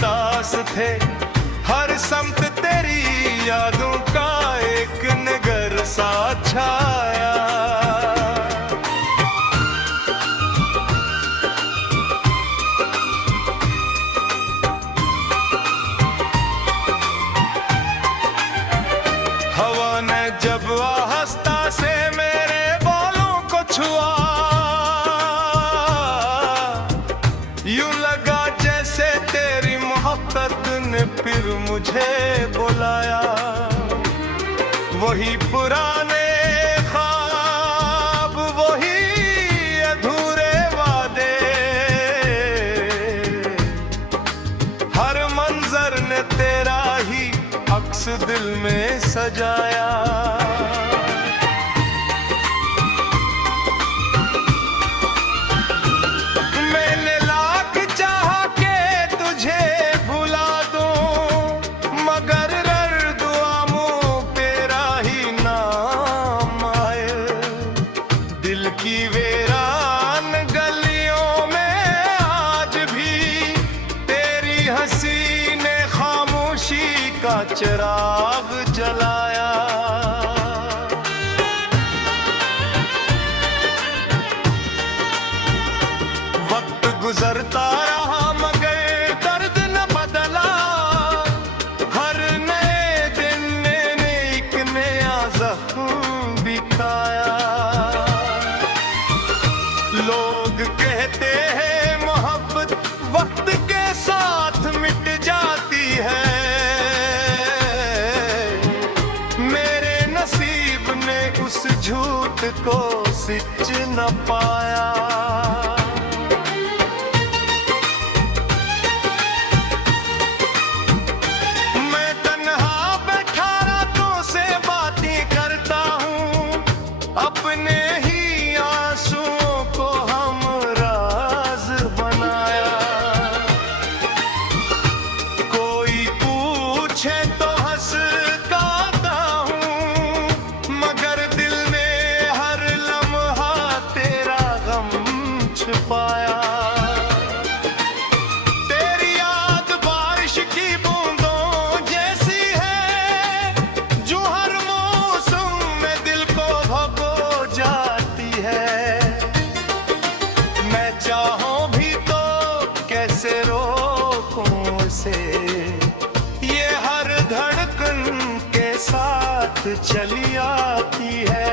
दास थे, हर समत तेरी यादों का एक नगर सा छाया। हवा ने जब आहिस्ता से मेरे बालों को छुआ, यूं लगा जैसे तेरी मोहब्बत ने फिर मुझे बुलाया। वही पुराने ख्वाब, वही अधूरे वादे, हर मंजर ने तेरा ही अक्स दिल में सजाया। मैंने लाख चाहा के तुझे भुला दूं, मगर दुआओं तेरा ही नाम आए। दिल की वीरान गलियों में आज भी तेरी हंसी ने खामोशी का चिराग जलाया। वक्त गुजरता रहा मगर दर्द न बदला, हर नए दिन ने एक नया जख्म दिखाया। लोग कहते हैं मोहब्बत वक्त के साथ मिट जाती है, उस झूठ को सिच न पाया। मैं तन्हा बैठा रातों से बातें करता हूँ, अपने ही आंसुओं को हम राज बनाया। कोई पूछे तो हंस पाया। तेरी याद बारिश की बूंदों जैसी है, जो हर मौसम में दिल को भगो जाती है। मैं चाहूं भी तो कैसे रोकूं इसे, ये हर धड़कन के साथ चली आती है।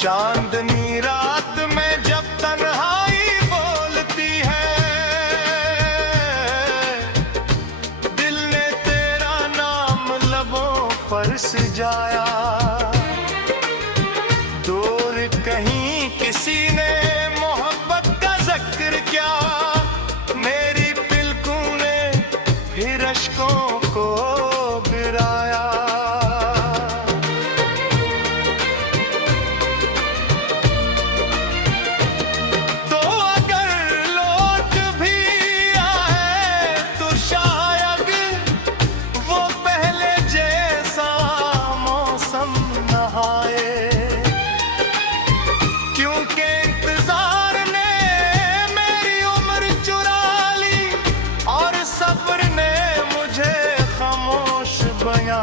चांदनी रात में जब तन्हाई बोलती है, दिल ने तेरा नाम लबों पर सजाया। दूर कहीं किसी ने मोहब्बत का जिक्र किया, मेरी पलकों ने फिर अश्कों को गिराया। क्योंकि इंतजार ने मेरी उम्र चुरा ली, और सब्र ने मुझे खामोश बना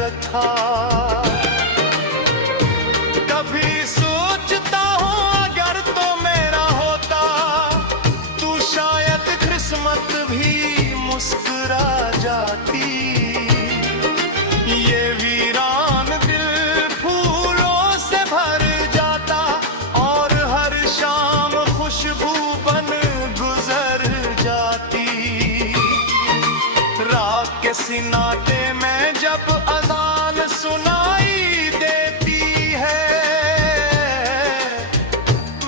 रखा। कभी सोचता हूँ अगर तो मेरा होता, तू शायद किस्मत भी मुस्कुरा जाती। ये वीरान दिल फूलों से भर जाता, और हर शाम खुशबू बन गुजर जाती। रात के सिनाटे में जब अज़ान सुनाई देती है,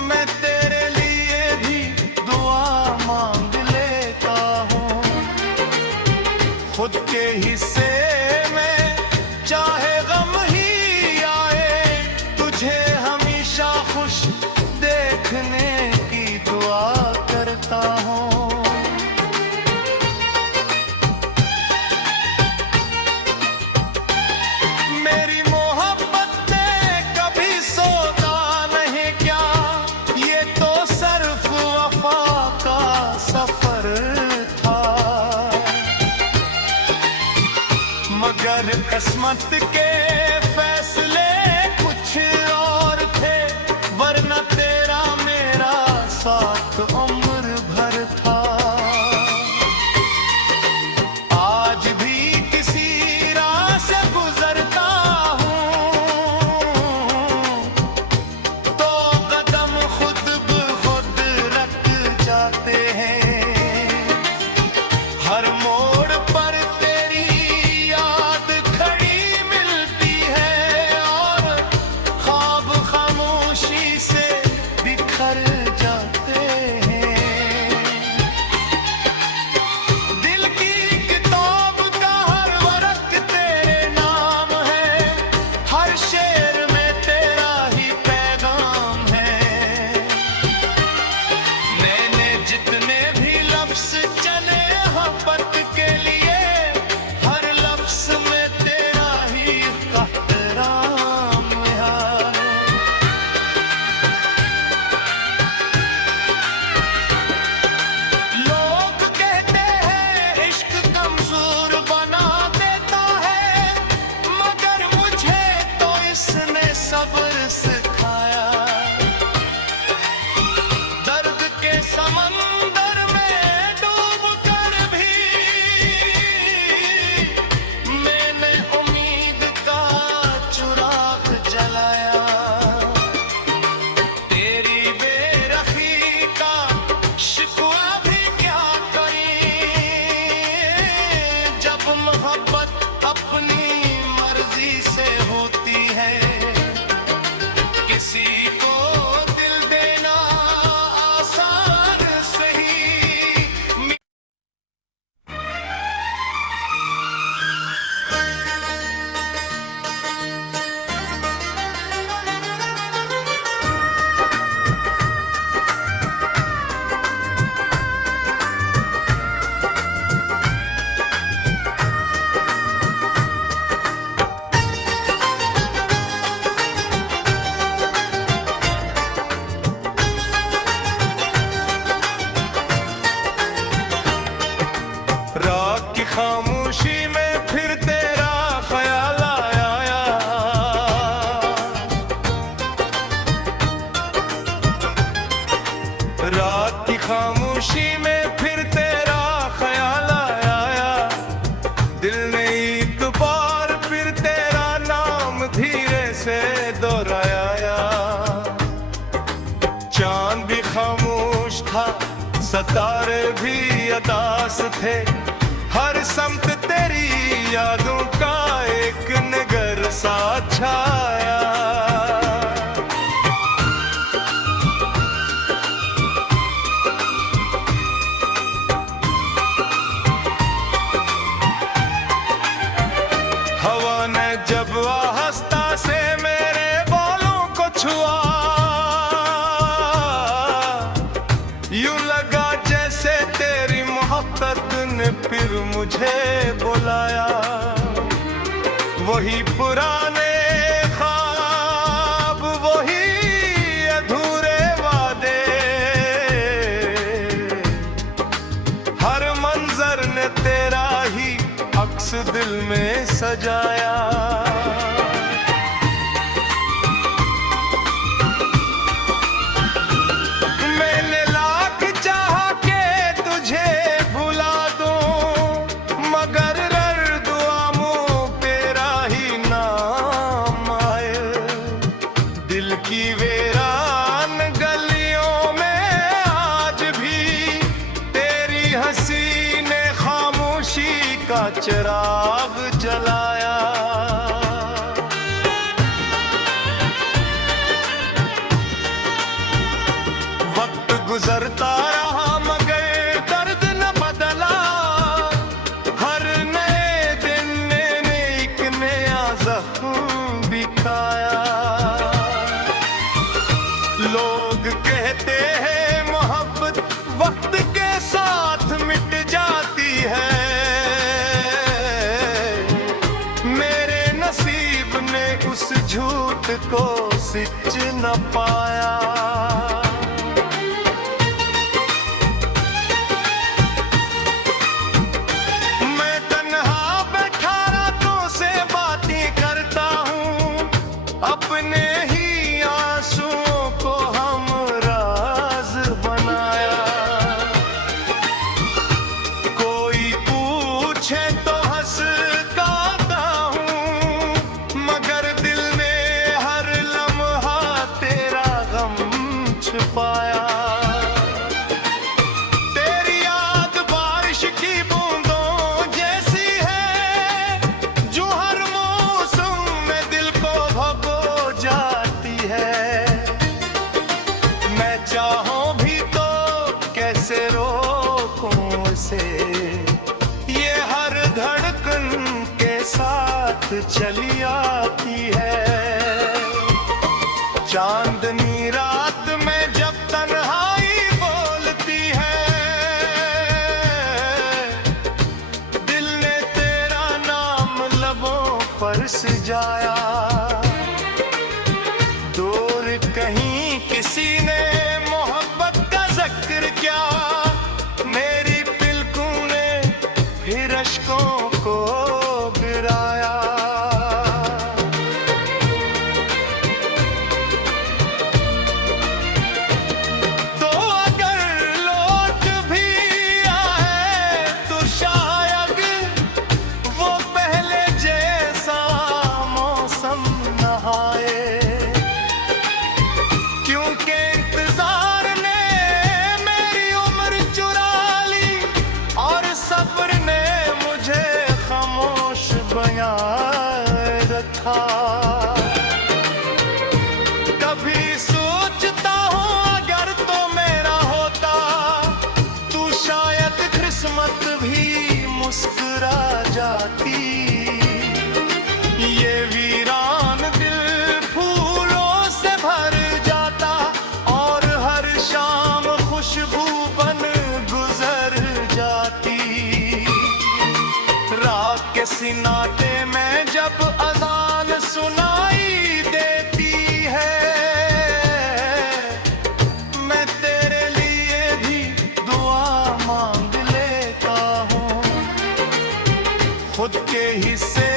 मैं तेरे लिए भी दुआ मांग लेता हूँ। खुद के हिस्से में चाहे गम ही आए, तुझे हमेशा खुश देखने की दुआ करता हूँ। मेरी मोहब्बत ने कभी सोचा नहीं क्या, ये तो सिर्फ वफा का सफर था, मगर किस्मत के फैसले कुछ और थे, वरना तेरा मेरा साथ उम्र भर था। आज भी किसी राह से गुजरता हूँ तो कदम खुद ब खुद रख जाते हैं। हर मोड़ पर तेरी याद खड़ी मिलती है और ख्वाब खामोशी से बिखर जाते हैं। दिल की किताब का हर वरक तेरे नाम है, हर शेर में तेरा ही पैगाम है। मैंने जितने भी लफ्ज चले मोहब्बत के लिए, हर लफ्ज में तेरा ही एहतराम है। लोग कहते हैं इश्क कमजोर बना देता है, मगर मुझे तो इसने सब्र सिखाया। दर्द के समंदर में डूब कर भी मैंने उम्मीद का चिराग जलाया। तेरी बेरखी का शिकवा भी क्या करें, जब मोहब्बत अपनी मर्जी से होती है। किसी को दिल देना आसान सही, रात की खामोशी में फिर तेरा ख्याल आया। रात की खामोशी में फिर तेरा ख्याल आया। दिल ने एक बार फिर तेरा नाम धीरे से दोहराया। चांद भी खामोश था, सितारे भी अदास थे, हर समत तेरी यादों का एक नगर सा छाया। हवा ने जब आहिस्ता से मेरे बालों को छुआ, यूं लगा जैसे तेरी मोहब्बत ने फिर मुझे बुलाया। वही पुराने ख्वाब, वही अधूरे वादे, हर मंजर ने तेरा ही अक्स दिल में सजाया। मैंने लाख चाहा के तुझे भुला दूं, मगर दुआओं तेरा ही नाम आए। दिल की वीरान गलियों में आज भी तेरी हंसी ने खामोशी का चिराग जलाया। वक्त गुजरता रहा मगर दर्द न बदला, हर नए दिन ने एक नया जख्म दिखाया। लोग कहते हैं मोहब्बत वक्त के साथ मिट जाती है, मेरे नसीब ने उस झूठ को सिच न पाया। से, ये हर धड़कन के साथ चली आती है। चांदनी रात में जब तन्हाई बोलती है, दिल ने तेरा नाम लबों पर सजाया। दूर कहीं किसी ने मोहब्बत का जिक्र किया, मेरी पलकों ने फिर अश्कों को गिराया। तो अगर लौट भी आए तो शायद वो पहले जैसा मौसम न आए, क्योंकि इंतजार ने मेरी उम्र चुरा ली और सब्र ने मुझे खामोश बना रखा। कभी सोचता हूँ अगर तो मेरा होता, तू शायद किस्मत भी मुस्कुरा जाती। ये वीरान दिल फूलों से भर जाता और हर शाम खुशबू बन गुजर जाती। रात के सिनाटे में जब अजान सुनाई देती है, मैं तेरे लिए भी दुआ मांग लेता हूँ। खुद के हिस्से